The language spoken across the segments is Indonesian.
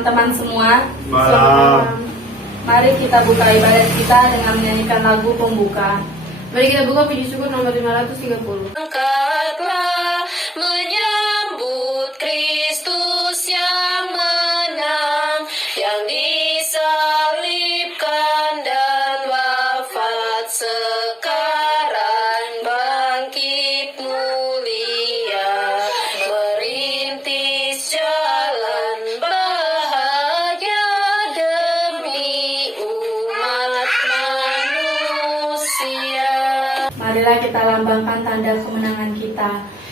teman-teman semua. Malam. Mari kita buka ibadat kita dengan menyanyikan lagu pembuka. Mari kita buka puji syukur nomor 530. Angkatlah menyambut Kristus yang menang, yang disalibkan dan wafat, sekarang bangkit mulia, merintis jalan bahagia demi umat manusia. Marilah kita lambangkan tanda kemenangan kita.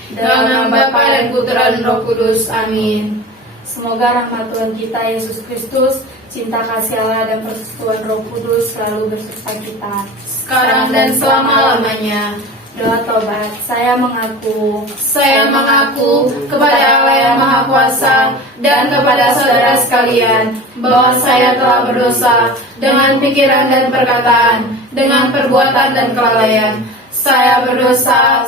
Dalam nama Bapa dan Putra dan Roh Kudus. Amin. Semoga rahmat Tuhan kita Yesus Kristus, cinta kasih Allah dan persekutuan Roh Kudus selalu beserta kita Sekarang dan selama-lamanya. Doa tobat. Saya mengaku kepada Allah yang Maha Kuasa dan kepada saudara sekalian bahwa saya telah berdosa dengan pikiran dan perkataan, dengan perbuatan dan kelalaian. Saya berdosa,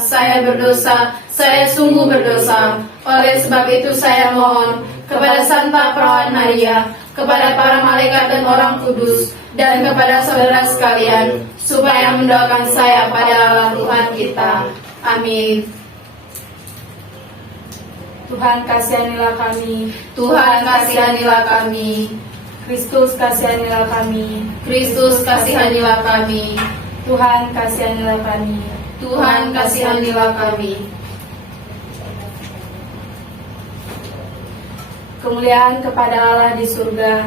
saya sungguh berdosa. Oleh sebab itu saya mohon kepada Santa Perawan Maria, kepada para malaikat dan orang kudus, dan kepada saudara sekalian, supaya mendoakan saya pada Allah Tuhan kita. Amin. Tuhan kasihanilah kami. Tuhan kasihanilah kami. Kristus kasihanilah kami. Kristus kasihanilah kami. Tuhan kasihanilah kami. Tuhan kasihanilah kami. Kemuliaan kepada Allah di surga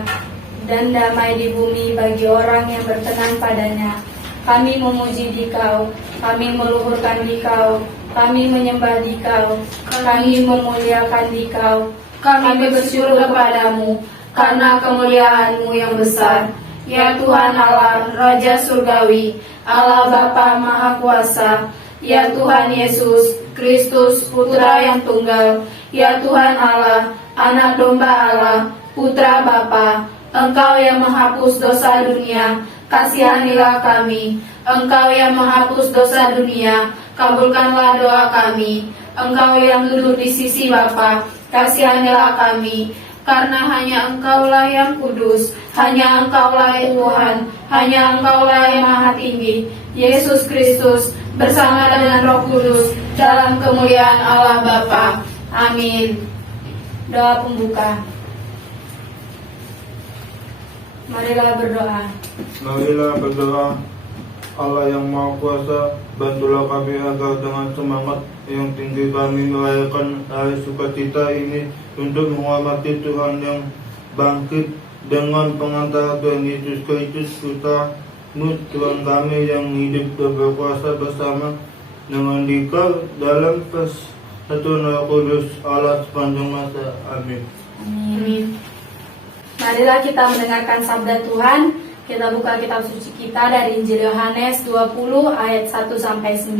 dan damai di bumi bagi orang yang berkenan padanya. Kami memuji Dikau, kami meluhurkan Dikau, kami menyembah Dikau, kami memuliakan Dikau, kami bersyukur kepadamu karena kemuliaan-Mu yang besar. Ya Tuhan Allah, Raja Surgawi, Allah Bapa Maha Kuasa, ya Tuhan Yesus Kristus, Putra yang tunggal, ya Tuhan Allah, Anak Domba Allah, Putra Bapa, Engkau yang menghapus dosa dunia, kasihanilah kami. Engkau yang menghapus dosa dunia, kabulkanlah doa kami. Engkau yang duduk di sisi Bapa, kasihanilah kami. Karena hanya Engkaulah yang kudus, hanya Engkaulah yang Tuhan, hanya Engkaulah yang Maha Tinggi, Yesus Kristus, bersama dengan Roh Kudus, dalam kemuliaan Allah Bapa. Amin. Doa pembuka. Marilah berdoa. Marilah berdoa. Allah yang Maha Kuasa, bantulah kami agar dengan semangat yang tinggi kami merayakan hari sukacita ini untuk menghormati Tuhan yang bangkit dengan pengantara Tuhan Yesus Kristus, Putra-Mu, Tuhan kami yang hidup dan berkuasa bersama dengan Dikau dalam persatuan Roh Kudus Allah sepanjang masa. Amin. Amin. Marilah kita mendengarkan sabda Tuhan. Kita buka kitab suci kita dari Injil Yohanes 20 ayat 1-9.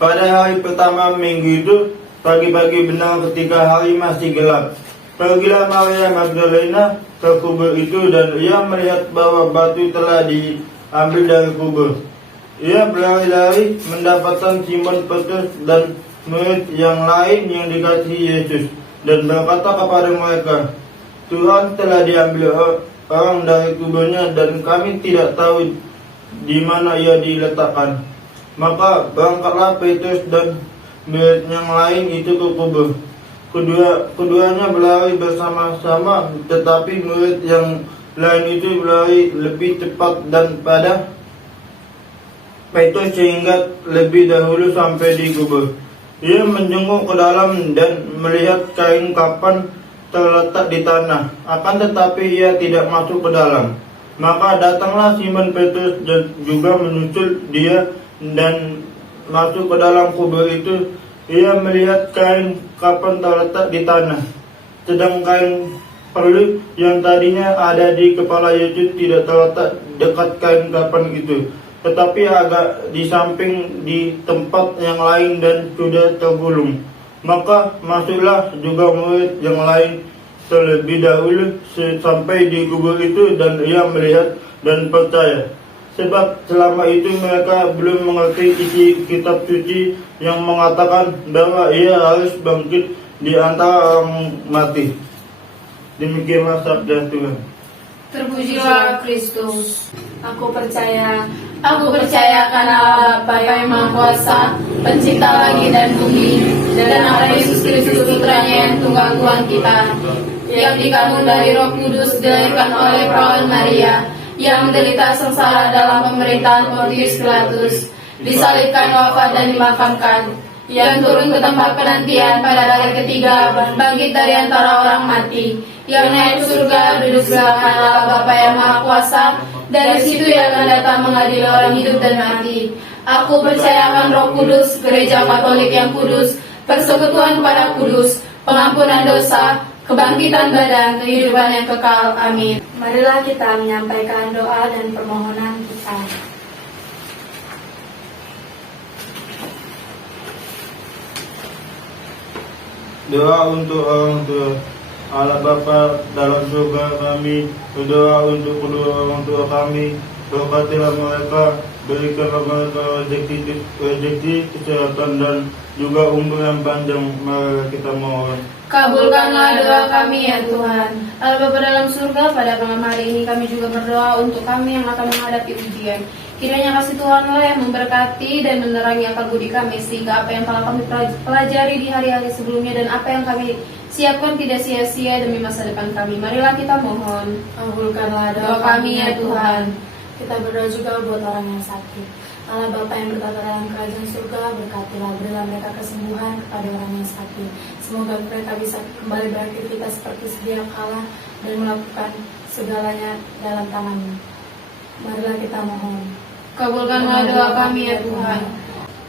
Pada hari pertama minggu itu, pagi-pagi benar ketika hari masih gelap, pergilah Maria Magdalena ke kubur itu dan ia melihat bahwa batu telah diambil dari kubur. Ia berlari-lari mendapatkan Simon Petrus dan murid yang lain yang dikasihi Yesus dan berkata kepada mereka, Tuhan telah diambil orang dari kuburnya dan kami tidak tahu di mana ia diletakkan. Maka berangkatlah Petrus dan murid yang lain itu ke kubur. Keduanya berlari bersama-sama, tetapi murid yang lain itu berlari lebih cepat dan pada Petrus sehingga lebih dahulu sampai di kubur. Ia menjenguk ke dalam dan melihat kain kapan terletak di tanah, akan tetapi ia tidak masuk ke dalam. Maka datanglah Simon Petrus dan juga menyusul dia dan masuk ke dalam kubur itu. Ia melihat kain kapan terletak di tanah, sedang kain perlu yang tadinya ada di kepala Yesus tidak terletak dekat kain kapan itu, tetapi agak di samping di tempat yang lain dan sudah tergulung. Maka masuklah juga murid yang lain terlebih dahulu sampai di kubur itu dan ia melihat dan percaya. Sebab selama itu mereka belum mengerti isi kitab suci yang mengatakan bahwa ia harus bangkit di antara orang mati. Demikianlah sabda Tuhan. Terpujilah Kristus. Aku percaya Aku percaya karena Allah Bapa yang Maha Kuasa, pencipta langit dan bumi, dan Allah Yesus Kristus putranya yang tunggal Tuhan kita, yang dikandung dari Roh Kudus, dilahirkan oleh perawan Maria, yang menderita sengsara dalam pemerintahan Pontius Pilatus, disalibkan, wafat dan dimakamkan, yang turun ke tempat penantian pada hari ketiga, bangkit dari antara orang mati, yang naik ke surga, duduk sebelah kanan Allah Bapa yang Maha Kuasa, dari situ ia akan datang mengadili orang hidup dan mati. Aku percaya akan Roh Kudus, Gereja Katolik yang kudus, persekutuan pada kudus, pengampunan dosa, kebangkitan badan, kehidupan yang kekal. Amin. Marilah kita menyampaikan doa dan permohonan kita. Doa untuk orang tua. Allah Bapa dalam surga kami, berdoa untuk kedua orang tua kami, berkatilah mereka, berikanlah mereka rezeki, kesehatan dan juga umur yang panjang. Mari kita mohon. Kabulkanlah doa kami ya Tuhan. Allah Bapa dalam surga, pada malam hari ini kami juga berdoa untuk kami yang akan menghadapi ujian. Kiranya kasih Tuhanlah yang memberkati dan menerangi akal budi kami, sehingga apa yang telah kami pelajari di hari-hari sebelumnya dan apa yang kami siapkan tidak sia-sia demi masa depan kami. Marilah kita mohon. Kabulkanlah Doa kami ya Tuhan. Kita berdoa juga buat orang yang sakit. Allah Bapa yang bertata dalam kerajaan surga, berkatilah, berilah mereka kesembuhan kepada orang yang sakit. Semoga mereka bisa kembali beraktivitas seperti sedia kala dan melakukan segalanya dalam tangan-Mu. Marilah kita mohon. Kabulkanlah doa kami ya Tuhan.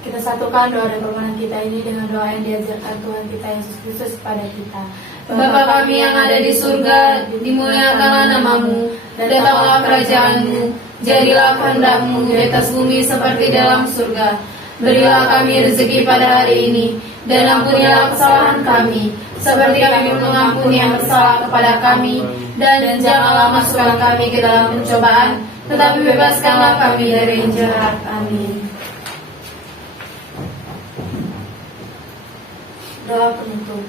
Kita satukan doa dan permohonan kita ini dengan doa yang diajarkan Tuhan kita Yesus Kristus kepada kita. Bapa kami yang ada di surga, dimuliakanlah nama-Mu, datanglah kerajaan-Mu, jadilah kehendak-Mu di atas bumi seperti dalam surga. Berilah kami rezeki pada hari ini, dan ampunilah kesalahan kami, seperti kami mengampuni yang bersalah kepada kami, dan janganlah masukkan kami ke dalam pencobaan, tetapi bebaskanlah kami dari yang jahat. Amin. Doa penutup.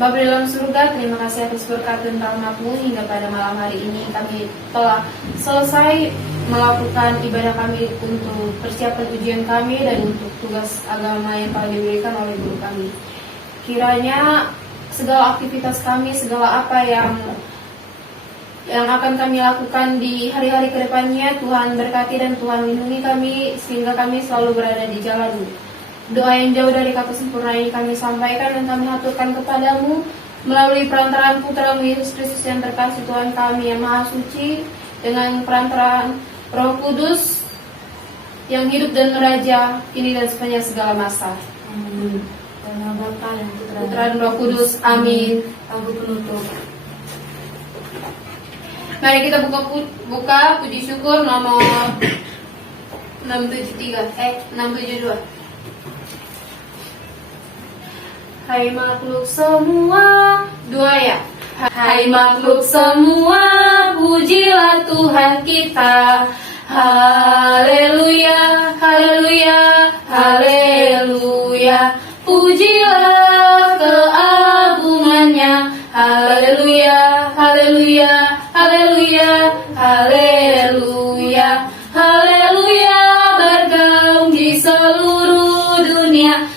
Bapa di dalam surga, terima kasih atas berkat dan rahmat-Mu hingga pada malam hari ini kami telah selesai melakukan ibadah kami untuk persiapan ujian kami dan untuk tugas agama yang telah diberikan oleh guru kami. Kiranya segala aktivitas kami, segala apa yang akan kami lakukan di hari-hari kedepannya, Tuhan berkati dan Tuhan lindungi kami sehingga kami selalu berada di jalan-Mu. Doa yang jauh dari kata sempurna ini kami sampaikan dan kami haturkan kepadamu melalui perantaraan Putra-Mu Yesus Kristus yang terkasih, Tuhan kami yang Maha Suci, dengan perantaraan Roh Kudus yang hidup dan meraja kini dan sepanjang segala masa. Amin. Dalam nama Bapa dan Putra dan Roh Kudus. Amin. Lagu penutup. Mari kita buka puji syukur nomor 672. Hai makhluk semua, dua ya. Hai makhluk semua, pujilah Tuhan kita. Haleluya, haleluya, haleluya. Pujilah keagungannya. Haleluya, haleluya, haleluya, haleluya. Haleluya, bergaung di seluruh dunia.